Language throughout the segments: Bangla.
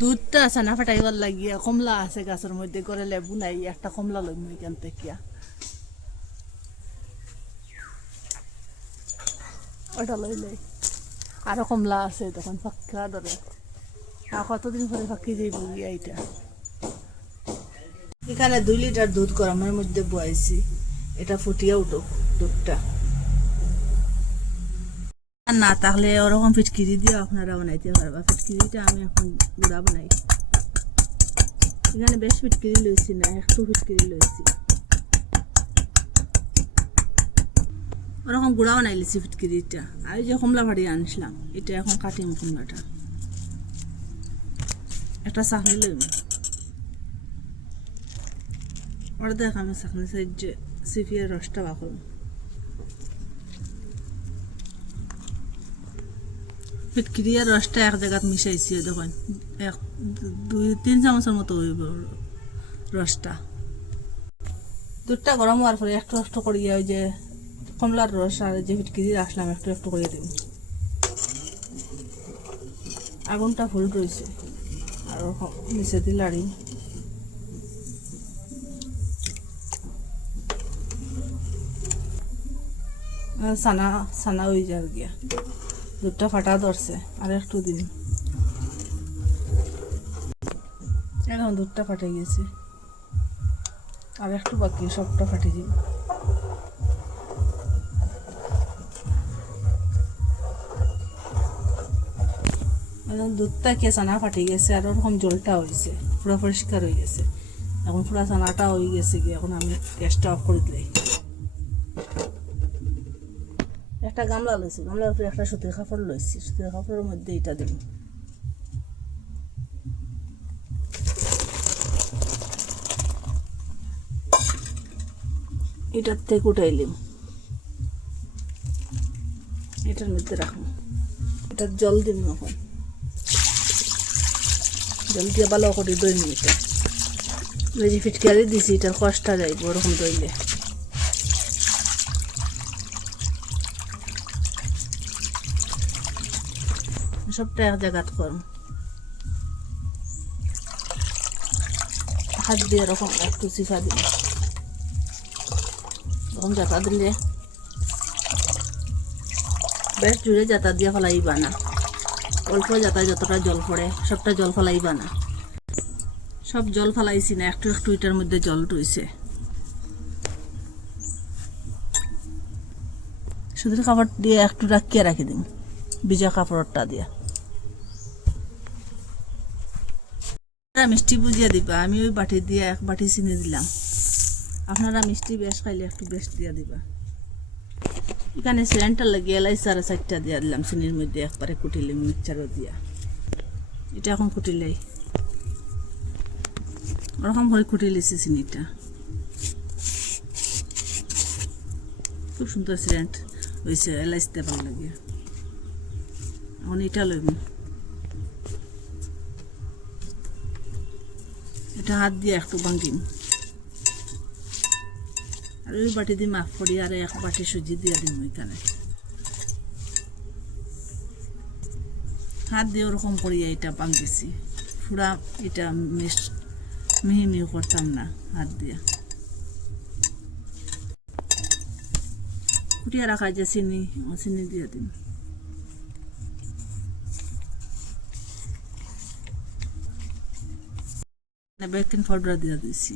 দুধটা ছানা ফাটাইবার লাগিয়া কমলা আছে গাছের মধ্যে করে লেবু নাই একটা কমলা লইম এখান থেকে ওটা লইলে আরো কমলা আছে তখন ফাঁকা ধরে আর কতদিন পরে ফাঁকি যাইব গিয়া এটা এখানে 2 লিটার দুধ গরমের মধ্যে বয়াইছি এটা ফুটিয়ে উঠো দুধটা না তাহলে ওরকম ফিটকিরি দিয়ে আপনারা বানাইতে পারবা ফিটকিরিটা আমি এখন গুঁড়া বানাই এখানে বেশ ফিটকিরি লইছি না একটু ফিটকিরি লইছি ওরকম গুঁড়া বানাই লিছি ফিটকিরিটা আর এই যে কমলা ভাড়ি আনছিলাম এটা এখন কাটিম কমলাটা একটা চাকনি লইম ওরা দেখ আমি চাকনি সাইড যে সিফিয়ার রসটা বাকল ফিটকিরিয়ার রসটা এক জায়গাত মিশাইছি দেখুন 1-2-3 চামচের মতো হইব রসটা দুধটা গরম হওয়ার পরে একটু একটু করিয়া ওই যে কমলার রস আর যে ফিটকিরি আসলাম একটু একটু করিয়ে দিন আগুনটা ফুল রয়েছে আর নিচে দিলাড়ি ছানা ছানা হয়ে যার গিয়া দুধটা ফাটা ধরছে আর একটু দিন এখন দুধটা ফাটে গেছে আর একটু বাকি সবটা ফাটে দিব এখন দুধটা কে ছানা ফাটে গেছে আর ওরকম জলটা হয়েছে পুরো পরিষ্কার হয়ে গেছে এখন পুরো ছানাটা হয়ে গেছে গিয়ে এখন আমি গ্যাসটা অফ করে দিই একটা গামলা লইছি গামলার উপরে একটা সুতির কাপড় লইছি সুতির কাপড়ের মধ্যে এটা দেব এটার থেকে উঠাইলাম এটার মধ্যে রাখবো এটা জল দিব এখন জল দিয়ে ভালো করে দই মিনিট ওই যে ফিটকারি দিছি এটার কষ্টটা যাইব ওরকম দইলে সবটা এক জায়গাত করুন হাত দিয়ে এরকম একটু চিফা দিন এরকম জাতা দিলে বেশ জুড়ে জাতা দিয়ে ফেলাইবা না অল্প জাতা যতটা জল পড়ে সবটা জল ফেলাইবা না সব জল ফেলাইছি না একটু একটু এটার মধ্যে জল রয়েছে সুতির কাপড় দিয়ে একটু রাখিয়ে রাখি দিন ভিজা কাপড়টা দিয়া মিষ্টি বুঝিয়ে দিবা আমি ওই বাটি দিয়ে 1 বাটি চিনি দিলাম আপনারা মিষ্টি বেশ খাইলে একটু বেশ দিয়ে দিবা এখানে সিলিন্ডার লাগিয়ে এলাইচি 4.5টা দিয়ে দিলাম চিনির মধ্যে একবারে কুটিলে মিক্সচারও দিয়া এটা এখন কুটিলেই ওরকম করে কুটিলেছি চিনিটা খুব সুন্দর সিলেন্ট হয়েছে এলাইচিতে ভালো লাগে এখন এটা লইব এটা হাত দিয়ে একটু ভাঙিম আর ওই বাটি দিয়ে মাফ করি আর 1 বাটি সুজি দিয়ে দিন এখানে হাত দিয়ে ওরকম করি এটা ভাঙিছি পুরা এটা মিহি মিহি করতাম না হাত দিয়ে কুটিয়া রাখা যে চিনি দিয়ে দিন বেকিং পাউডার দিয়ে দিছি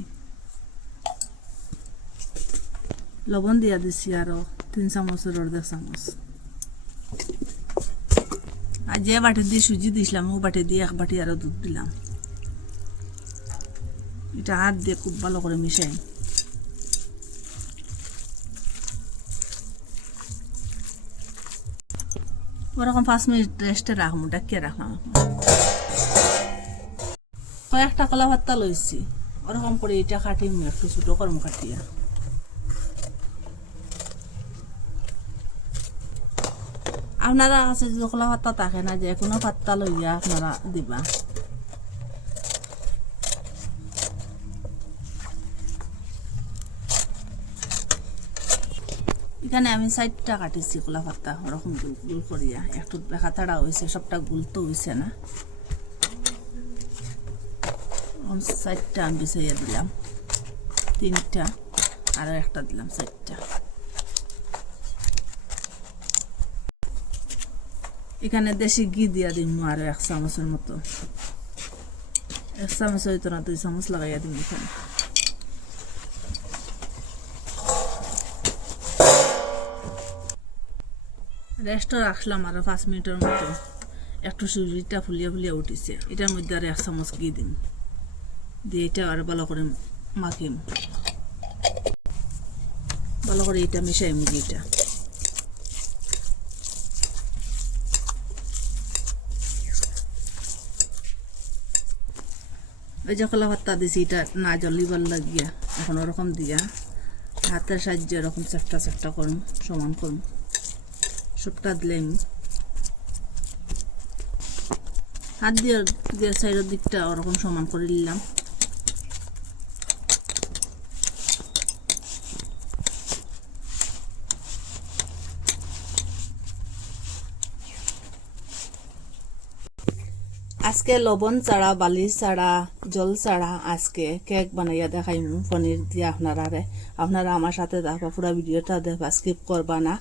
লবণ দিয়ে দিছি আরো 3 চামচের 1.5 চামচ আর যে বাটি দিয়ে সুজি দিছিলাম ও বাটি দিয়ে 1 বাটি আরো দুধ দিলাম এটা হাত দিয়ে খুব ভালো করে মিশাই ওরকম 5 মিনিট রেস্টে রাখবো ডাকিয়ে রাখলাম কয়েকটা কলা পাতা লইছি ওরকম করে এটা কাটিম একটু ছোটো করম কাটিয়া আপনারা কাছে যদি কলা পাতা থাকে না যে কোনো পাতা লইয়া আপনারা দিবা এখানে আমি 4টা কাটিছি কলা পাতা ওরকম গুল গুল করিয়া একটু দেখা তাড়া হয়েছে সবটা গুল তো হয়েছে না এরকম 4টা আমি বিছাইয়া দিলাম, 3টা আর একটা দিলাম, 4টা। এখানে দেশি ঘি দিয়া দিম আর 1 চামচের মতো, 1 চামচ হইতো না, 2 চামচ লাগাইয়া দিম এখানে। রেস্ট রাখলাম আরো 5 মিনিটের মতো। একটু সুজিটা ফুলিয়া ফুলিয়া উঠিছে, এটার মধ্যে আর 1 চামচ ঘি দিম, দিয়ে এটা আর ভালো করে মাখিম, ভালো করে এটা মিশাইম ঘিটা। ওই যে কলা পাত্তা দিছি এটা না জ্বলিবার লাগিয়া, এখন ওরকম দিয়া হাতের সাহায্যে এরকম চেপটা চেপটা করুন, সমান করুন, সবটা দিলাম। হাত দিয়ে সাইডের দিকটা ওরকম সমান করে নিলাম। আজকে লবণ ছাড়া, বালি ছাড়া, জল ছাড়া আজকে কেক বানাইয়া দেখাইম পনির দিয়ে আপনারা আমার সাথে দেখো, পুরো ভিডিওটা দেখবা, স্কিপ করবা না।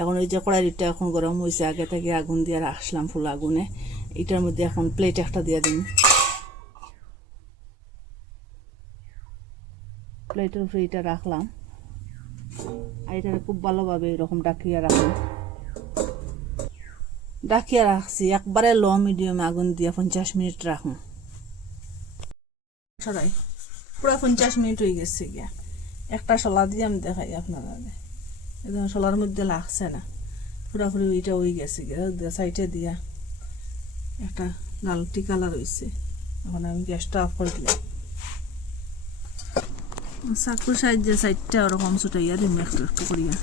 এখন ওই যে কড়াইটা এখন গরম হয়েছে, আগে থেকে আগুন দিয়ে রাখলাম ফুল আগুনে। এটার মধ্যে এখন প্লেট একটা দিয়ে দিন, প্লেটের উপরে এটা রাখলাম, আর এটা খুব ভালোভাবে এরকম ডাকিয়া রাখলাম। ডাকিয়া রাখছি একবারে লো মিডিয়ামে আগুন দিয়ে 50 মিনিট রাখুন। সরাই পুরো 50 মিনিট হয়ে গেছে গিয়া। একটা শলা দিয়ে আমি দেখাই আপনারা, একদম শলার মধ্যে লাগছে না, পুরাপুরি ওইটা হয়ে গেছে গিয়া। সাইডে দিয়া একটা লালটি কালার হয়েছে। এখন আমি গ্যাসটা অফ করে দিলাম, চাকুর সাহায্যে সাইডটা ওরকম ছুটাইয়া দিম একটু একটু করিয়া।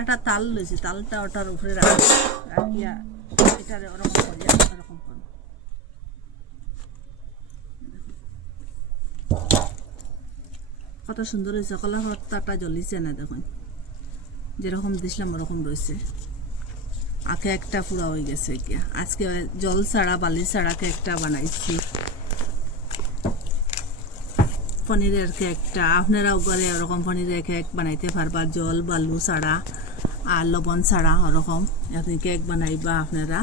একটা তাল লইছি, তালটা ওটার উপরে রাখিয়া এটারে ওরকম করিয়া ওরকম করুন। কত সুন্দর হয়েছে, কলা পাতাটা জ্বলিছে না, দেখুন যেরকম দিছিলাম ওরকম রয়েছে। আখে একটা পুরা হয়ে গেছে গিয়া। আজকে জল ছাড়া, বালি ছাড়া কেকটা বানাইছি, পনিরের কেকটা। আপনারাও ঘরে ওরকম পনিরের কেক বানাইতে পারবা, জল বালু ছাড়া আর লবণ ছাড়া ওরকম আপনি কেক বানাইবা। আপনারা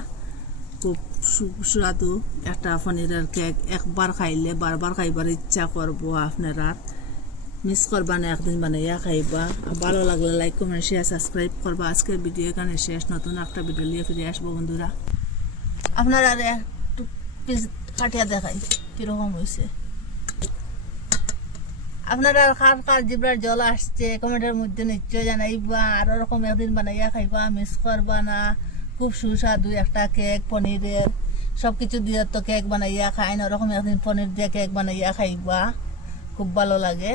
খুব সুস্বাদু একটা পনিরের কেক, একবার খাইলে বারবার খাইবার ইচ্ছা করবো। আপনারা মিস করবা না, একদিন বানাইয়া খাইবা। ভালো লাগলে লাইক, কমেন্ট, শেয়ার, সাবস্ক্রাইব করবা। আজকের ভিডিও এখানে শেষ, নতুন একটা ভিডিও নিয়ে ফিরে আসবো বন্ধুরা। আপনারা একটু পিস কাটিয়া দেখাই কিরকম হয়েছে। আপনারা কার জিব্রার জল আসছে কমেন্টের মধ্যে নিশ্চয় জানাইবা। আর ওরকম একদিন বানাইয়া খাইবা, মিস করবা না। খুব সুস্বাদু একটা কেক, পনিরের সব কিছু দিয়ে তো কেক বানাইয়া খাই না, ওরকম একদিন পনির দিয়ে কেক বানাইয়া খাইবা, খুব ভালো লাগে।